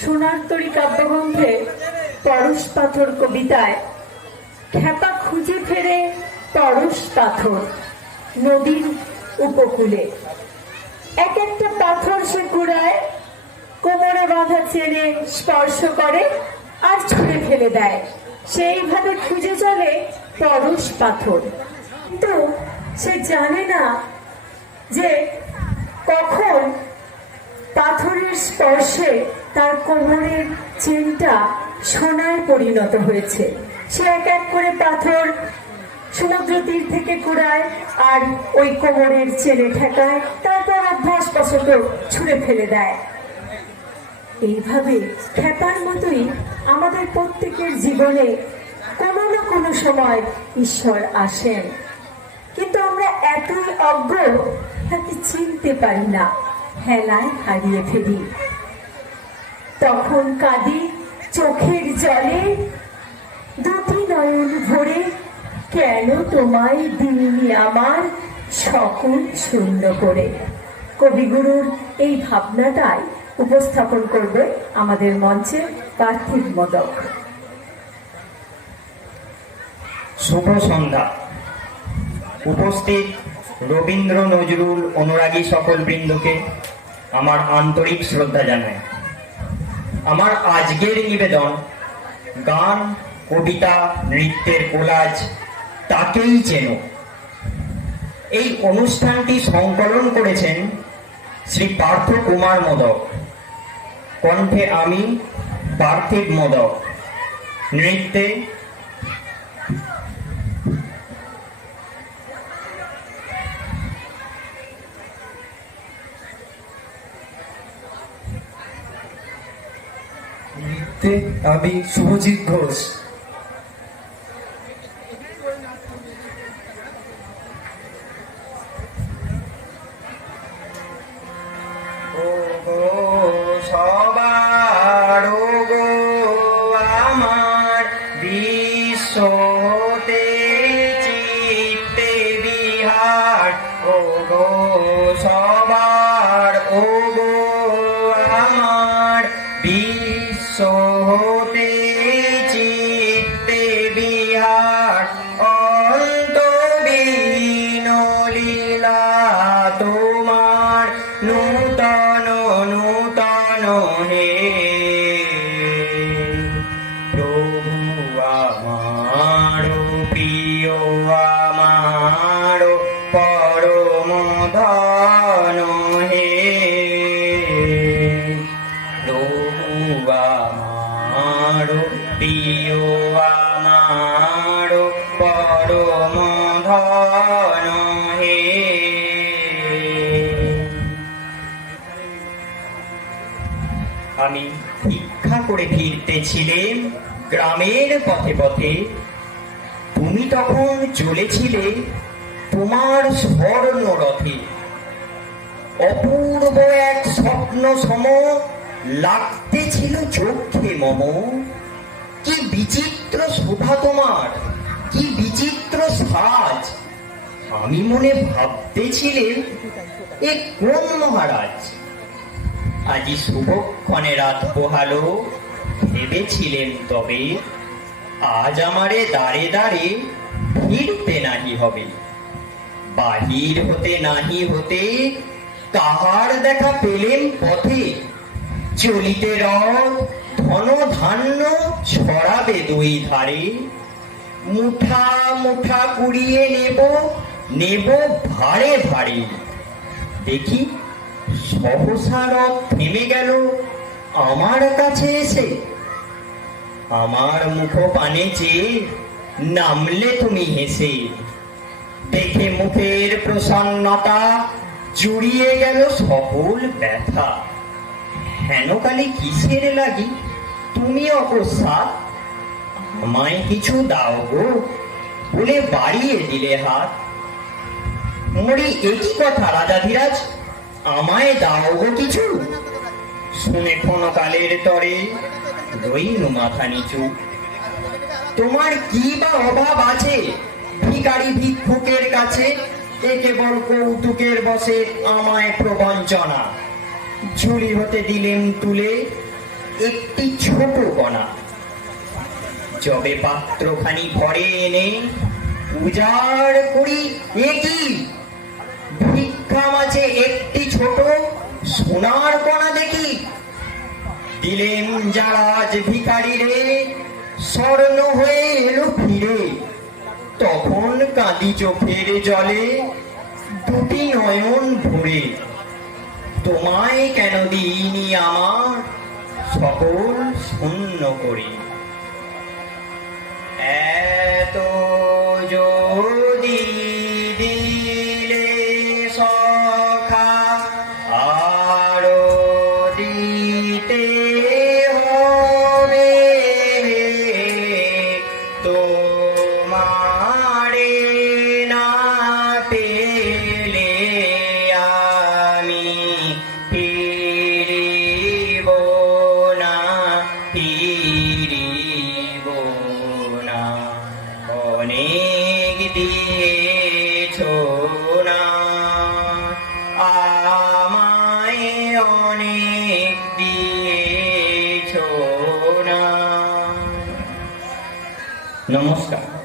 সোনার তরী কাব্যগ্রন্থে পরশ পাথর কবিতায়, খ্যাপা খুঁজে ফেরে পরশ পাথর নদীর উপকূলে। এক একটা পাথর সে কুড়ায়, কোমরে বাঁধা চেনে স্পর্শ করে আর ছুঁড়ে ফেলে দেয়। সেইভাবে খুঁজে চলে পরশ পাথর। কিন্তু সে জানে না যে স্পর্শে তার কোমরের চেনটা সোনায় পরিণত হয়েছে। সে এক এক করে পাথর সমুদ্র তীর থেকে কুড়ায় আর ওই কোমরের চেনে ঠেকায়, তারপর অভ্যাস বশত ছুঁড়ে ফেলে দেয়। এইভাবে খেপার মতোই আমাদের প্রত্যেকের জীবনে কোনো না কোনো সময় ঈশ্বর আসেন। কিন্তু আমরা এতই অজ্ঞ তাকে চিনতে পারি না, হেলায় হারিয়ে ফেলি। তখন কাঁদি চোখের জলে, দুটি নয়ন ভরে, কেন তোমায় দিইনি আমার সকল শূন্য করে? কবিগুরুর এই ভাবনাটাই উপস্থাপন করবে আমাদের মঞ্চে পার্থিব মদক। শুভ সন্ধ্যা। উপস্থিত রবীন্দ্র নজরুল অনুরাগী সকল বৃন্দকে আমার আন্তরিক শ্রদ্ধা জানাই। আমার আজকের নিবেদন, গান, কবিতা, নৃত্যের কোলাজ, তাকেই চেনো। এই অনুষ্ঠানটি সংকলন করেছেন শ্রী পার্থ কুমার মোদক। কণ্ঠে আমি পার্থিব মোদক। নৃত্যে নৃত্যে আমি শুভজিৎ ঘোষ। ওগো আমি ভিক্ষা করে ফিরতেছিলেন গ্রামের পথে পথে। তুমি তখন চলেছিলে তোমার স্বর্ণ রথে। অপূর্ব এক স্বপ্ন সম লাগতে ছিল চোখে মম। কি বিচিত্র শোভা তোমার। কি বিচিত্র সাজ। আমি মনে ভাবতেছিলে এ কোন মহারাজ? আজি শুভক্ষণে রাত পোহালো, ভেবেছিলেন তবে আজ আমারে দাঁড়ে দাঁড়ে ফিরতে নাহি হবে। বাহির হতে নাহি হতে কাহার দেখা পেলেন পথে? চলিতে রথ ধন ধান্য ছড়াবে দুই ধারে। মুঠা মুঠা কুড়িয়ে নেব নেব ভারে ভারে। দেখি, সহসা রথ থেমে গেল, আমার কাছে এসে। আমার মুখ পানে চেয়ে নামলে তুমি হেসে। দেখে মুখের প্রসন্নতা জুড়িয়ে গেল সকল ব্যথা। হেন কালে কিসের লাগি? তুমি অকস্মাৎ আমায় কিছু দাও গো। বলে বাড়িয়ে দিলে হাত। মরি একই কথা রাজাধিরাজ আমায় দাও গো কিছু। শুনে ক্ষণকালের তরে রইনু মাথা নিচু। তোমার কি বা অভাব আছে? ভিকারি ভিক্ষুকের কাছে। এ কেবল কৌতুকের বসে আমায় প্রবঞ্চনা। ঝুলি হতে দিলেন তুলে একটি ছোট কণা। যবে পাত্রখানি ভরে এনে উজাড় করি এ কি ভিক্ষা মাঝে একটি ছোট সোনার কণা দেখি। দিলেন জারাজ ভিখারি রে, স্বর্ণ হয়ে এলো ফিরে। তখন কাঁদি চোখের জলে দুটি নয়ন ভরে। তোমায় কেন দিইনি আমার? সকল শূন্য করে। And Namaskar